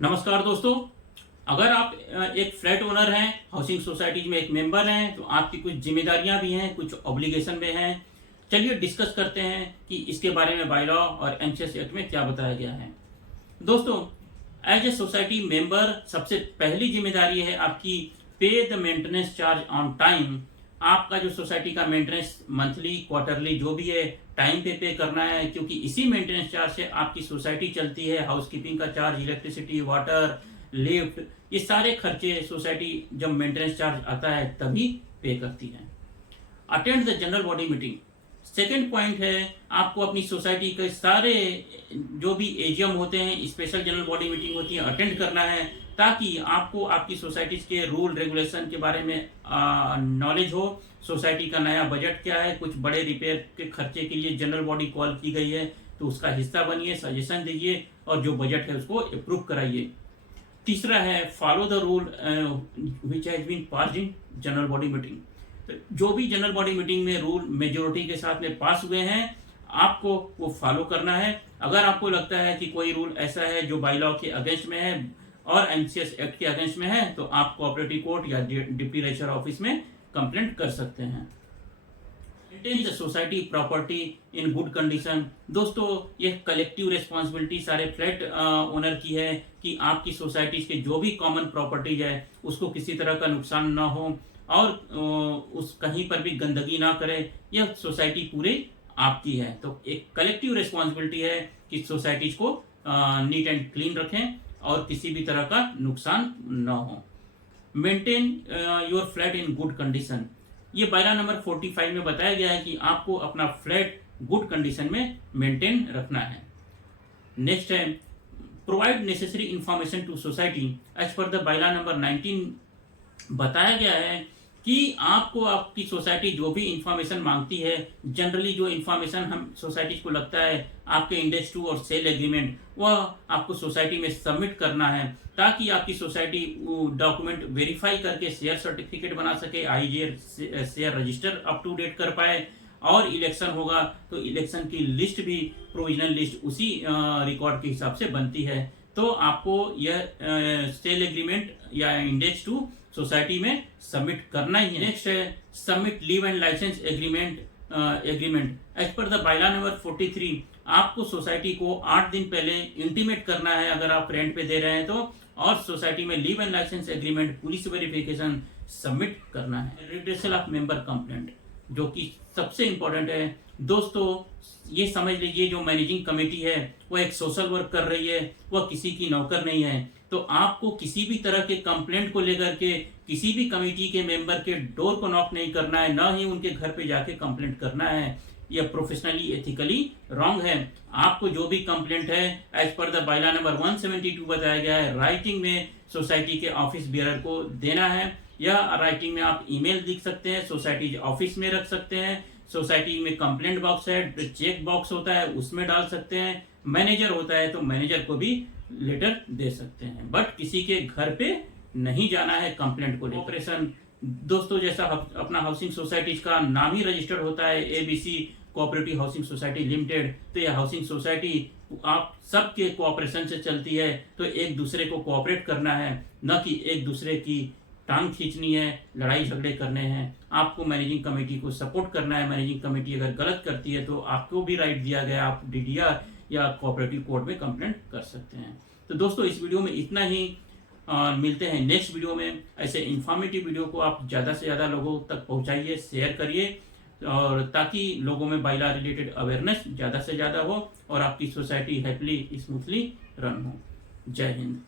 नमस्कार दोस्तों। अगर आप एक फ्लैट ओनर हैं, हाउसिंग सोसाइटी में एक मेंबर हैं, तो आपकी कुछ जिम्मेदारियां भी हैं, कुछ ऑब्लिगेशन में हैं। चलिए डिस्कस करते हैं कि इसके बारे में बाय लॉ और एनसीएस एक्ट में क्या बताया गया है। दोस्तों, एज ए सोसाइटी मेंबर सबसे पहली जिम्मेदारी है आपकी पे the maintenance charge on time. आपका जो सोसाइटी का मेंटेनेंस मंथली क्वार्टरली जो भी है टाइम पे करना है, क्योंकि इसी मेंटेनेंस चार्ज से आपकी सोसाइटी चलती है। हाउसकीपिंग का चार्ज, इलेक्ट्रिसिटी, वाटर, लिफ्ट, ये सारे खर्चे सोसाइटी जब मेंटेनेंस चार्ज आता है तभी पे करती है। Attend the general body meeting. Second point है आपको अपनी सोसाइटी के सारे जो भी एजीएम होते हैं, स्पेशल जनरल बॉडी मीटिंग होती है, अटेंड करना है, ताकि आपको आपकी सोसाइटीज के रूल रेगुलेशन के बारे में नॉलेज हो। सोसाइटी का नया बजट क्या है, कुछ बड़े रिपेयर के खर्चे के लिए जनरल बॉडी कॉल की गई है तो उसका हिस्सा बनिए, सजेशन दीजिए और जो बजट है उसको अप्रूव कराइए। तीसरा है follow the rule which has been passed in general body meeting. तो जो भी जनरल बॉडी मीटिंग में रूल मेजोरिटी के साथ में पास हुए हैं आपको वो फॉलो करना है। अगर आपको लगता है कि कोई रूल ऐसा है जो बाई लॉ के अगेंस्ट में है और एनसीएस एक्ट के अगेंस्ट में है तो आप कोऑपरेटिव कोर्ट या डिप्टी रजिस्ट्रार ऑफिस में कंप्लेंट कर सकते हैं। Maintain the society property in good condition. दोस्तों, ये कलेक्टिव रिस्पॉन्सिबिलिटी सारे फ्लैट ओनर की है कि आपकी सोसाइटीज के जो भी कॉमन प्रॉपर्टीज है उसको किसी तरह का नुकसान ना हो और उस कहीं पर भी गंदगी ना करे। यह सोसाइटी पूरी आपकी है, तो एक कलेक्टिव रिस्पॉन्सिबिलिटी है कि सोसाइटीज को नीट एंड क्लीन रखें और किसी भी तरह का नुकसान ना हो। Maintain your flat in good condition. ये बायला नंबर 45 में बताया गया है कि आपको अपना फ्लैट गुड कंडीशन में मेंटेन रखना है। नेक्स्ट है provide necessary information to society. As per the bylaw number 19 बताया गया है कि आपको आपकी सोसाइटी जो भी इंफॉर्मेशन मांगती है, जनरली जो इंफॉर्मेशन हम सोसाइटी को लगता है आपके इंडेक्स 2 और सेल एग्रीमेंट, वह आपको सोसाइटी में सबमिट करना है ताकि आपकी सोसाइटी डॉक्यूमेंट वेरीफाई करके शेयर सर्टिफिकेट बना सके, share register up to date कर पाए और इलेक्शन होगा तो इलेक्शन की लिस्ट भी प्रोविजनल लिस्ट उसी रिकॉर्ड के हिसाब से बनती है। तो आपको यह सेल एग्रीमेंट या इंडेक्स 2 सोसाइटी में सबमिट करना ही है। नेक्स्ट है submit leave and licence agreement. As per the bylaw number 43 आपको सोसाइटी को 8 दिन पहले इंटीमेट करना है अगर आप रेंट पे दे रहे हैं तो, और सोसाइटी में leave and licence agreement police verification submit करना है। रिड्रेसल ऑफ मेंबर कंप्लेंट जो कि सबसे इंपॉर्टेंट है। दोस्तों, ये समझ लीजिए जो मैनेजिंग कमेटी है वो एक सोशल वर्क कर रही है, वह किसी की नौकर नहीं है। तो आपको किसी भी तरह के कंप्लेंट को लेकर के किसी भी कमेटी के मेंबर के डोर को नॉक नहीं करना है, ना ही उनके घर पे जाके कंप्लेंट करना है। यह प्रोफेशनली एथिकली रॉन्ग है। आपको जो भी कंप्लेंट है as per the bylaw number 172 बताया गया है राइटिंग में सोसाइटी के ऑफिस बियरर को देना है, या राइटिंग में आप ईमेल लिख सकते हैं, सोसाइटी ऑफिस में रख सकते हैं। सोसाइटी में कंप्लेंट बॉक्स है, चेक बॉक्स होता है उसमें डाल सकते हैं। मैनेजर होता है तो मैनेजर को भी लेटर दे सकते हैं, बट किसी के घर पे नहीं जाना है कंप्लेंट को लेकर। ऑपरेशन दोस्तों, जैसा अपना हाउसिंग सोसाइटीज का नाम ही रजिस्टर्ड होता है ABC cooperative housing society limited, तो यह हाउसिंग सोसाइटी आप सबके कोऑपरेशन से चलती है। तो एक दूसरे को कोऑपरेट करना है, न कि एक दूसरे की टांग खींचनी है, लड़ाई झगड़े करने हैं। आपको मैनेजिंग कमेटी को सपोर्ट करना है। मैनेजिंग कमेटी अगर गलत करती है तो आपको भी राइट दिया गया, आप डीडीआर या कोऑपरेटिव कोर्ट में कंप्लेंट कर सकते हैं। तो दोस्तों, इस वीडियो में इतना ही। मिलते हैं नेक्स्ट वीडियो में। ऐसे इंफॉर्मेटिव वीडियो को आप ज़्यादा से ज़्यादा लोगों तक पहुंचाइए, शेयर करिए, और ताकि लोगों में बायला रिलेटेड अवेयरनेस ज़्यादा से ज़्यादा हो और आपकी सोसाइटी हैप्पीली स्मूथली रन हो। जय हिंद।